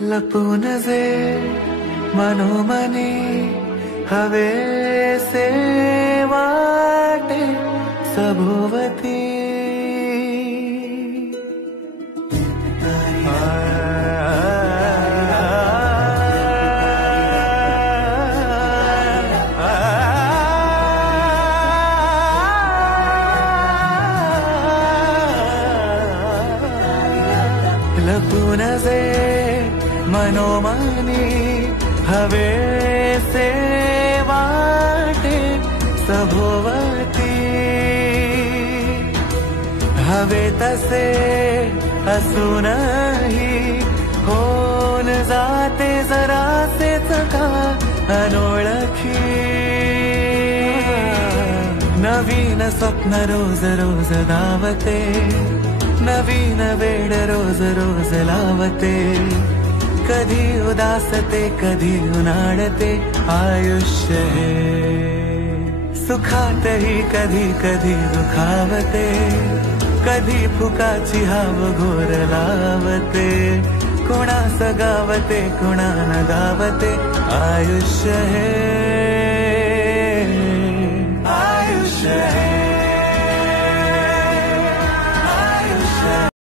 लपून जे मनोमनी हवेसे वाटे सभोवती लपून जे मनोमनी हवेसे वाटे सभोवती हवे तसे असूनही होऊन जाते जरासेच का अनोळखी नवीन स्वप्न रोज रोज धावते नवीन वेड रोज रोज लावते कधी उदासते कधी उन्हाळते आयुष्य हे सुखातही कधी कधी दुखावते कधी फुकाची हाव घोर लावते कुणास गावते कुणा न गावते आयुष्य हे